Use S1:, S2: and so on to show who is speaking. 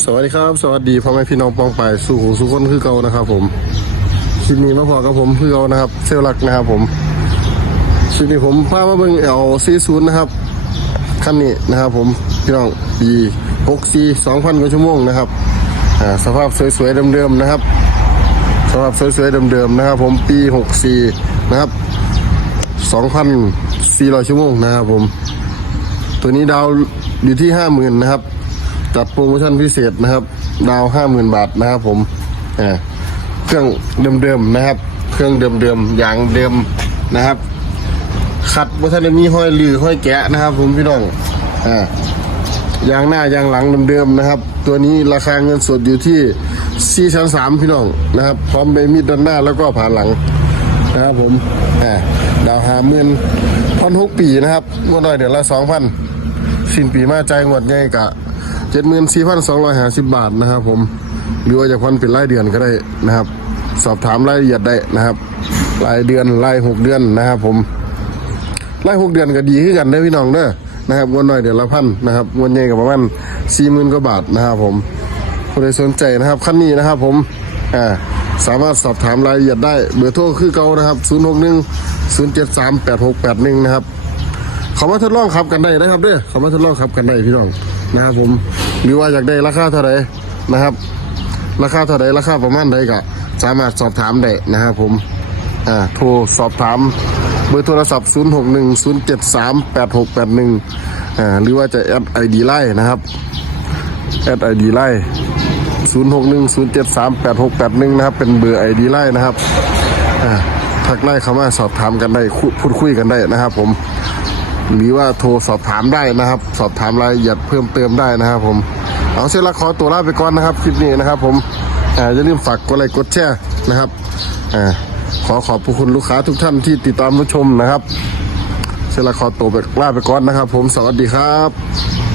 S1: สวัสดีครับ สวัสดีพ่อแม่พี่น้องปองไปสู่หูสู่คนคือเก่านะครับ ผมคลิปนี้มาพอกับผมคือเก่านะครับ เซลลักนะครับผมคลิปนี้ผมพามาเบิ่งเอลซีศูนย์นะครับคันนี้นะครับ ผมพี่น้องปีหกสี่สองพันกว่าชั่วโมงนะครับอ่าสภาพสวยๆเดิมๆนะครับ สภาพสวยๆเดิมๆนะครับ ผมปีหกสี่นะครับสองพันสี่ร้อยชั่วโมงนะครับ ผม ตัวนี้ดาวอยู่ที่ห้าหมื่นนะครับ จัดโปรโมชั่นพิเศษนะครับ ดาวห้าหมื่นบาทนะครับผมเครื่องเดิมๆนะครับ เครื่องเดิมๆอย่างเดิมนะครับขัดวัฒนมีห้อยลือห้อยแกะนะครับผมพี่น้องอ่ายางหน้ายางหลังเดิมๆนะครับ ตัวนี้ราคาเงินสดอยู่ที่4ี่ชั้นสามพี่น้องนะครับ พร้อมใบมีดด้านหน้าแล้วก็ผ่านหลังนะครับผมอ่าดาวหาเมื่นพันหกปีนะครับงวดหน่อยเดือนละสองพันสิ้นปีมาใจงวดใหญ่กะ เจ็ดหมื่นสี่พันสองร้อยห้าสิบบาทนะครับผมหรือว่าจะพันเป็นรายเดือนก็ได้นะครับ สอบถามรายละเอียดได้นะครับรายเดือนรายหกเดือนนะครับ ผมรายหกเดือนก็ดีขึ้นกันได้พี่น้องเด้อนะครับวดน้อยเดือนละพันนะครับงวดใหญ่ก็ประมาณสี่หมื่นกว่าบาทนะครับ ผมผู้ใดสนใจนะครับขั้นนี้นะครับ ผมอ่าสามารถสอบถามรายละเอียดได้เบอร์โทรคือเก่านะครับ 0 6 1 0 7 3 8 6 8 1 นะครับเขามาทดลองขับกันได้นะครับเด้อเขามาทดลองขับกันได้พี่น้อง นะครับผมหรือว่าอยากได้ราคาเท่าไหร่นะครับ ราคาเท่าไหร่ราคาประมาณใดก็สามารถสอบถามได้นะครับผมอ่าโทรสอบถามเบอร์โทรศัพท์ 0 6 1 0 7 3 8 6 8 1อ่าหรือว่าจะแอดไอดีไลน์นะครับแอดไอดีไลน์0 6 1 0 7 3 8 6 8 1นะครับเป็นเบอร์ไอดีไลน์นะครับอ่าทักไล่เข้ามาสอบถามกันได้พูดคุยกันได้นะครับผม หรือว่าโทรสอบถามได้นะครับ สอบถามรายละเอียดเพิ่มเติมได้นะครับ ผมเอาเสร็จละขอตัวลาไปก่อนนะครับคลิปนี้นะครับ ผมอ่าอย่าลืมฝากกดไลค์กดแชร์นะครับอ่าขอขอบคุณลูกค้าทุกท่านที่ติดตามรับชมนะครับเสร็จละขอตัวไปลาไปก่อนนะครับ ผมสวัสดีครับ